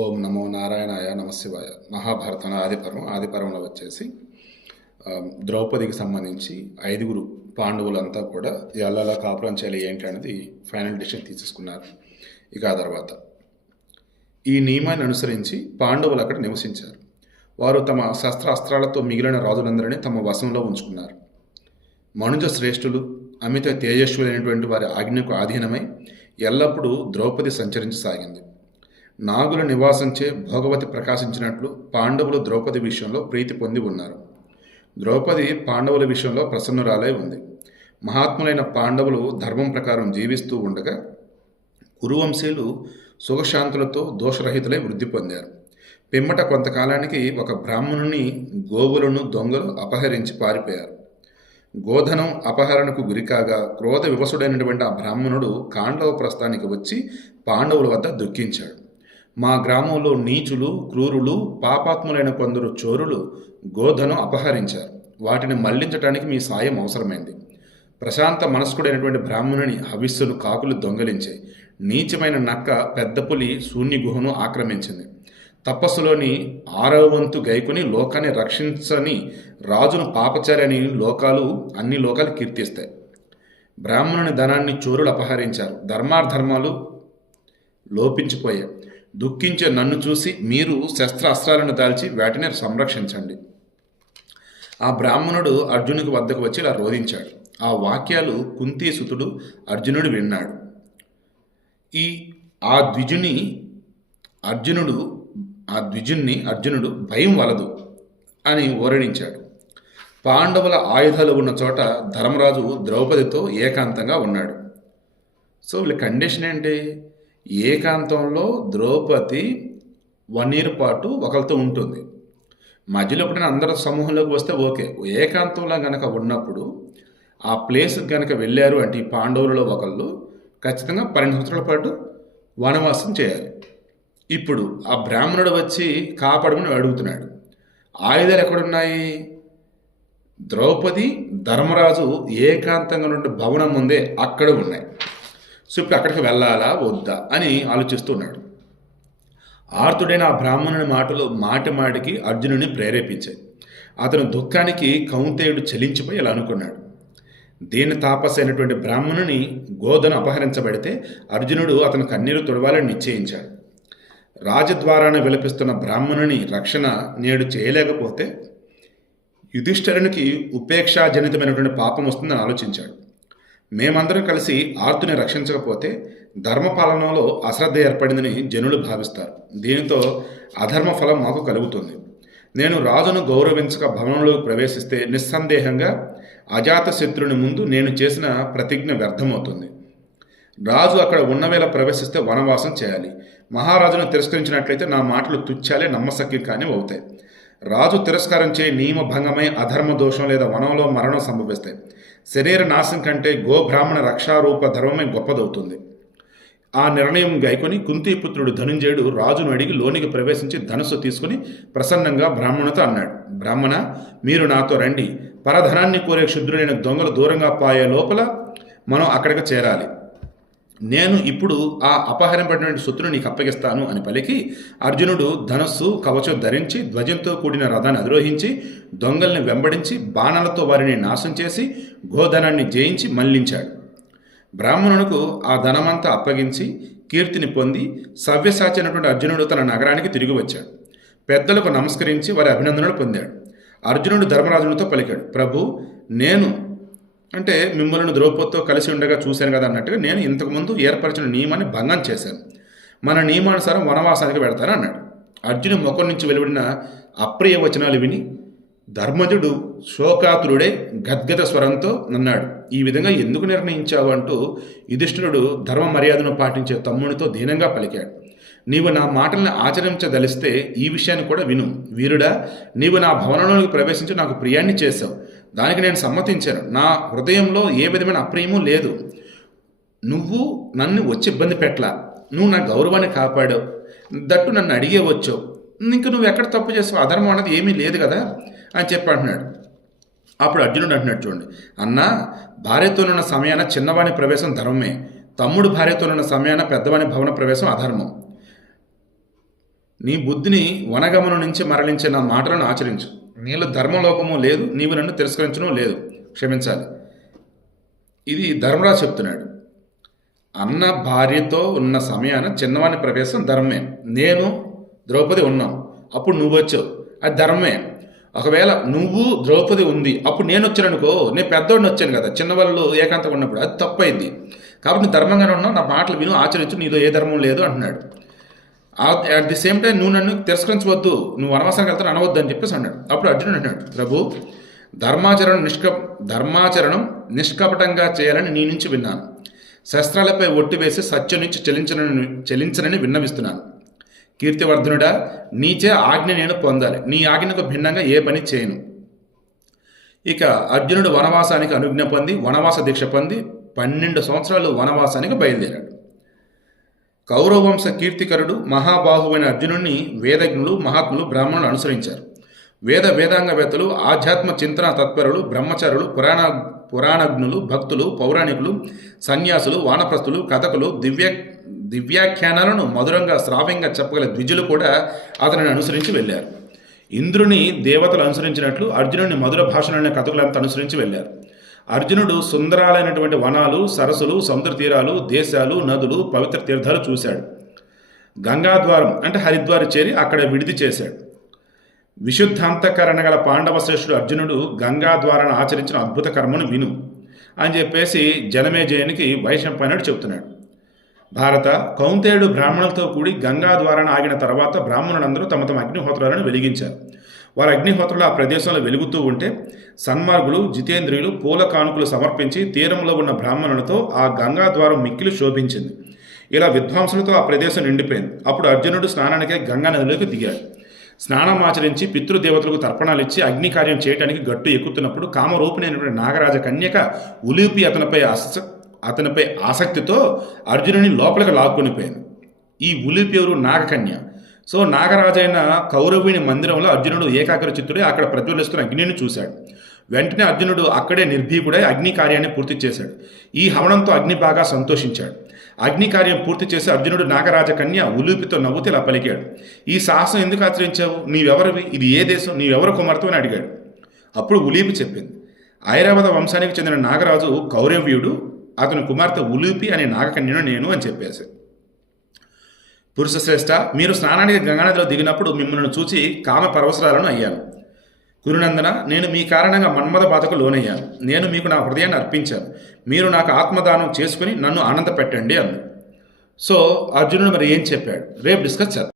ఓం నమో నారాయణాయ నమశివాయ. మహాభారతం ఆదిపర్వంలో వచ్చేసి ద్రౌపదికి సంబంధించి 5 పాండవులంతా కూడా ఎలా కాపురం చేయాలి ఏంటి అనేది ఫైనల్ డిసిషన్ తీసేసుకున్నారు. ఇక ఆ తర్వాత ఈ నియమాన్ని అనుసరించి పాండవులు అక్కడ నివసించారు. వారు తమ అస్త్రాలతో మిగిలిన రాజులందరినీ తమ వశంలో ఉంచుకున్నారు. మనుజ శ్రేష్ఠులు అమిత తేజస్వులైనటువంటి వారి ఆజ్ఞకు ఆధీనమై ఎల్లప్పుడూ ద్రౌపది సంచరించసాగింది. నాగుల నివాసించే భోగవతి ప్రకాశించినట్లు పాండవులు ద్రౌపది విషయంలో ప్రీతి పొంది ఉన్నారు. ద్రౌపది పాండవుల విషయంలో ప్రసన్నురాలై ఉంది. మహాత్ములైన పాండవులు ధర్మం ప్రకారం జీవిస్తూ ఉండగా కురువంశీయులు సుఖశాంతులతో దోషరహితులై వృద్ధి పొందారు. పిమ్మట కొంతకాలానికి ఒక బ్రాహ్మణుని గోవులను దొంగలు అపహరించి పారిపోయారు. గోధనం అపహరణకు గురికాగా క్రోధ వివసుడైనటువంటి ఆ బ్రాహ్మణుడు కాండవ ప్రస్థానికి వచ్చి పాండవుల వద్ద దుఃఖించాడు. మా గ్రామంలో నీచులు, క్రూరులు, పాపాత్ములైన కొందరు చోరులు గోధనం అపహరించారు. వాటిని మళ్లించడానికి మీ సాయం అవసరమైంది. ప్రశాంత మనస్కుడైనటువంటి బ్రాహ్మణుని హవిస్సును కాకులు దొంగలించాయి. నీచమైన నక్క పెద్ద పులి శూన్య గుహను ఆక్రమించింది. తపస్సులోని 6వ వంతు గైకుని లోకాన్ని రక్షించని రాజును పాపచారని అన్ని లోకాలు కీర్తిస్తాయి. బ్రాహ్మణుని ధనాన్ని చోరులు అపహరించారు. ధర్మాధర్మాలు లోపించిపోయాయి. దుఃఖించే నన్ను చూసి మీరు శస్త్రాలను దాల్చి వాటిని సంరక్షించండి. ఆ బ్రాహ్మణుడు అర్జునుడి వద్దకు వచ్చి ఇలా రోధించాడు. ఆ వాక్యాలు కుంతీసుతుడు అర్జునుడు విన్నాడు. ఆ ద్విజుణ్ణి అర్జునుడు భయం వలదు అని ఓరడించాడు. పాండవుల ఆయుధాలు ఉన్న చోట ధర్మరాజు ద్రౌపదితో ఏకాంతంగా ఉన్నాడు. సో వీళ్ళ కండిషన్ ఏంటి? ఏకాంతంలో ద్రౌపది 1 year పాటు ఒకరితో ఉంటుంది. మధ్యలో ఎప్పుడైనా అందరూ సమూహంలోకి వస్తే ఓకే. ఏకాంతంలో గనక ఉన్నప్పుడు ఆ ప్లేస్కి గనక వెళ్ళారు అంటే ఈ పాండవులలో ఒకళ్ళు ఖచ్చితంగా 12 సంవత్సరాల పాటు వనవాసం చేయాలి. ఇప్పుడు ఆ బ్రాహ్మణుడు వచ్చి కాపాడమని అడుగుతున్నాడు. ఆయుధాలు ఎక్కడున్నాయి? ద్రౌపది ధర్మరాజు ఏకాంతంగా నుండి భవనం ముందే అక్కడ ఉన్నాయి. సో ఇప్పుడు అక్కడికి వెళ్ళాలా వద్దా అని ఆలోచిస్తున్నాడు. ఆర్తుడైన ఆ బ్రాహ్మణుని మాటలు మాటికి అర్జునుని ప్రేరేపించాయి. అతను దుఃఖానికి కౌంతేయుడు చలించిపోయి ఇలా అనుకున్నాడు. దీని తాపసైనటువంటి బ్రాహ్మణుని గోధను అపహరించబడితే అర్జునుడు అతని కన్నీరు తుడవాలని నిశ్చయించాడు. రాజద్వారాన విలపిస్తున్న బ్రాహ్మణుని రక్షణ నేడు చేయలేకపోతే యుధిష్ఠిరునికి ఉపేక్షాజనితమైనటువంటి పాపం వస్తుందని ఆలోచించాడు. మేమందరం కలిసి ఆర్తుని రక్షించకపోతే ధర్మపాలనలో అశ్రద్ధ ఏర్పడిందని జనులు భావిస్తారు. దీనితో అధర్మ ఫలం మాకు కలుగుతుంది. నేను రాజును గౌరవించక భవనంలోకి ప్రవేశిస్తే నిస్సందేహంగా అజాతశత్రుని ముందు నేను చేసిన ప్రతిజ్ఞ వ్యర్థమవుతుంది. రాజు అక్కడ ఉన్నవేళ ప్రవేశిస్తే వనవాసం చేయాలి. మహారాజును తిరస్కరించినట్లయితే నా మాటలు తుచ్చాలే నమ్మశక్యం కానీ అవుతాయి. రాజు తిరస్కారం చేయి నియమ భంగమై అధర్మ దోషం లేదా వనంలో మరణం సంభవిస్తాయి. శరీర నాశం కంటే గోబ్రాహ్మణ రక్షారూప ధర్మమే గొప్పదవుతుంది. ఆ నిర్ణయం గైకొని కుంతీపుత్రుడు ధనుంజయుడు రాజును అడిగి లోనికి ప్రవేశించి ధనుస్సు తీసుకుని ప్రసన్నంగా బ్రాహ్మణుతో అన్నాడు. బ్రాహ్మణ, మీరు నాతో రండి. పరధనాన్ని కోరే క్షుద్రులైన దొంగలు దూరంగా పాయే లోపల మనం అక్కడికి చేరాలి. నేను ఇప్పుడు ఆ అపహరింపడిన సొత్తును నీకు అప్పగిస్తాను అని పలికి అర్జునుడు ధనస్సు కవచం ధరించి ధ్వజంతో కూడిన రథాన్ని అధిరోహించి దొంగల్ని వెంబడించి బాణాలతో వారిని నాశనం చేసి గోధనాన్ని జయించి మళ్లించాడు. బ్రాహ్మణునికి ఆ ధనమంతా అప్పగించి కీర్తిని పొంది సవ్యసాచినటువంటి అర్జునుడు తన నగరానికి తిరిగి వచ్చాడు. పెద్దలకు నమస్కరించి వారి అభినందనలు పొందాడు. అర్జునుడు ధర్మరాజునితో పలికాడు. ప్రభు, నేను అంటే మిమ్మల్ని ద్రౌపదితో కలిసి ఉండగా చూశాను కదా అన్నట్టుగా నేను ఇంతకుముందు ఏర్పరిచిన నియమాన్ని భంగం చేశాను. మన నియమానుసారం వనవాసానికి వెళ్తాను అన్నాడు. అర్జును ముఖం నుంచి వెలువడిన అప్రియ వచనాలు విని ధర్మజుడు శోకాతురుడే గద్గద స్వరంతో అన్నాడు. ఈ విధంగా ఎందుకు నిర్ణయించావు అంటూ యుధిష్ఠిరుడు ధర్మ మర్యాదను పాటించే తమ్మునితో దీనంగా పలికాడు. నీవు నా మాటల్ని ఆచరించదలిస్తే ఈ విషయాన్ని కూడా విను. వీరుడా, నీవు నా భవనంలోకి ప్రవేశించి నాకు ప్రియాన్ని చేశావు. దానికి నేను సమ్మతించాను. నా హృదయంలో ఏ విధమైన అప్రియము లేదు. నువ్వు నన్ను వచ్చి ఇబ్బంది పెట్టలా. నువ్వు నా గౌరవాన్ని కాపాడావు. దట్టు నన్ను అడిగే వచ్చావు. ఇంక నువ్వు ఎక్కడ తప్పు చేసావు? అధర్మం అనేది ఏమీ లేదు కదా అని చెప్పి అంటున్నాడు. అప్పుడు అర్జునుడు అంటున్నాడు, చూడండి అన్నా, భార్యతోనున్న సమయాన చిన్నవాని ప్రవేశం ధర్మమే. తమ్ముడు భార్యతోనున్న సమయాన పెద్దవాని భవన ప్రవేశం అధర్మం. నీ బుద్ధిని వనగమనం నుంచి మరలించే నా మాటలను ఆచరించు. నీలో ధర్మలోపము లేదు, నీవు నన్ను తిరస్కరించడం లేదు, క్షమించాలి. ఇది ధర్మరాజు చెప్తున్నాడు. అన్న భార్యతో ఉన్న సమయాన చిన్నవాని ప్రవేశం ధర్మమే. నేను ద్రౌపది ఉన్నాం, అప్పుడు నువ్వు వచ్చావు, అది ధర్మమే. ఒకవేళ నువ్వు ద్రౌపది ఉంది, అప్పుడు నేను వచ్చాను అనుకో, నేను పెద్దోడిని వచ్చాను కదా, చిన్నవాళ్ళు ఏకాంతంగా ఉన్నప్పుడు, అది తప్పైంది. కాబట్టి నువ్వు ధర్మంగానే ఉన్నావు, నా మాటలు విను, ఆచరించు, నీదో ఏ ధర్మం లేదు అంటున్నాడు. అట్ ది సేమ్ టైం నువ్వు నన్ను తిరస్కరించవద్దు, నువ్వు వనవాసానికి వెళ్తాను అనవద్దు అని చెప్పేసి అన్నాడు. అప్పుడు అర్జునుడు అన్నాడు, ప్రభు, ధర్మాచరణం నిష్కపటంగా చేయాలని నీ నుంచి విన్నాను. శస్త్రాలపై ఒట్టి వేసి సత్యం నుంచి చెలించనని విన్నవిస్తున్నాను. కీర్తివర్ధనుడా, నీచే ఆజ్ఞ నేను పొందాలి, నీ ఆజ్ఞకు భిన్నంగా ఏ పని చేయను. ఇక అర్జునుడు వనవాసానికి అనుజ్ఞ పొంది వనవాస దీక్ష పొంది 12 సంవత్సరాలు వనవాసానికి బయలుదేరాడు. కౌరవవంశ కీర్తికరుడు మహాబాహువైన అర్జునుడిని వేదజ్ఞులు, మహాత్ములు, బ్రాహ్మణులు అనుసరించారు. వేదాంగవేత్తలు, ఆధ్యాత్మ చింతన తత్పరులు, బ్రహ్మచారులు, పురాణజ్ఞులు, భక్తులు, పౌరాణికులు, సన్యాసులు, వానప్రస్థులు, కథకులు, దివ్యాఖ్యానాలను మధురంగా శ్రావ్యంగా చెప్పగల ద్విజులు కూడా అతనిని అనుసరించి వెళ్ళారు. ఇంద్రుని దేవతలు అనుసరించినట్లు అర్జునుడిని మధుర భాషలోని కథకులంతా అనుసరించి వెళ్ళారు. అర్జునుడు సుందరాలైనటువంటి వనాలు, సరస్సులు, సముద్ర తీరాలు, దేశాలు, నదులు, పవిత్ర తీర్థాలు చూశాడు. గంగాద్వారం అంటే హరిద్వార్ చేరి అక్కడ విడిది చేశాడు. విశుద్ధాంతకరణ గల పాండవ శ్రేష్ఠుడు అర్జునుడు గంగాద్వారాన్ని ఆచరించిన అద్భుత కర్మను విను అని చెప్పేసి జనమేజయునికి వైశంపాయనుడు చెబుతున్నాడు. భారత కౌంతేయుడు బ్రాహ్మణులతో కూడి గంగాద్వారాన్ని ఆగిన తర్వాత బ్రాహ్మణులందరూ తమ తమ అగ్నిహోత్రాలను వెలిగించారు. వారి అగ్నిహోత్రులు ఆ ప్రదేశంలో వెలుగుతూ ఉంటే సన్మార్గులు, జితేంద్రియులు పూల కానుకలు సమర్పించి తీరంలో ఉన్న బ్రాహ్మణులతో ఆ గంగాద్వారం మిక్కిలి శోభించింది. ఇలా విద్వాంసులతో ఆ ప్రదేశం నిండిపోయింది. అప్పుడు అర్జునుడు స్నానానికే గంగా నదిలోకి దిగాడు. స్నానం ఆచరించి పితృదేవతలకు తర్పణాలు ఇచ్చి అగ్ని కార్యం చేయడానికి గట్టు ఎక్కుతున్నప్పుడు కామరూపిణైనటువంటి నాగరాజ కన్యక ఉలిపి అతనిపై ఆసక్తితో అర్జునుని లోపలికి లాక్కొనిపోయాను. ఈ ఉలిపి ఎవరు? నాగకన్య. సో నాగరాజైన కౌరవుని మందిరంలో అర్జునుడు ఏకాగ్ర చిత్తుడై అక్కడ ప్రజ్వలిస్తున్న అగ్నిని చూశాడు. వెంటనే అర్జునుడు అక్కడే నిర్భీకుడై అగ్ని కార్యాన్ని పూర్తి చేశాడు. ఈ హవనంతో అగ్ని బాగా సంతోషించాడు. అగ్ని కార్యం పూర్తి చేసి అర్జునుడు నాగరాజ కన్య ఉలూపితో నవ్వుతూ ఇలా పలికాడు, ఈ సాహసం ఎందుకు ఆచరించావు? నీవెవరివి? ఇది ఏ దేశం? నీవెవరు కుమార్తె అని అడిగాడు. అప్పుడు ఉలీపి చెప్పింది, ఐరావత వంశానికి చెందిన నాగరాజు కౌరవ్యుడు, అతని కుమార్తె ఉలూపి అనే నాగకన్యను నేను అని చెప్పేసి. పురుషశ్రేష్ఠ, మీరు స్నానానికి గంగానదిలో దిగినప్పుడు మిమ్మల్ని చూచి కామ పరవశరాలను అయ్యాను. గురునందన, నేను మీ కారణంగా మన్మథ బాధకు లోనయ్యాను. నేను మీకు నా హృదయాన్ని అర్పించాను. మీరు నాకు ఆత్మదానం చేసుకుని నన్ను ఆనంద పెట్టండి అంది. సో అర్జునుడు మరి ఏం చెప్పాడు రేపు డిస్కస్ చేద్దాం.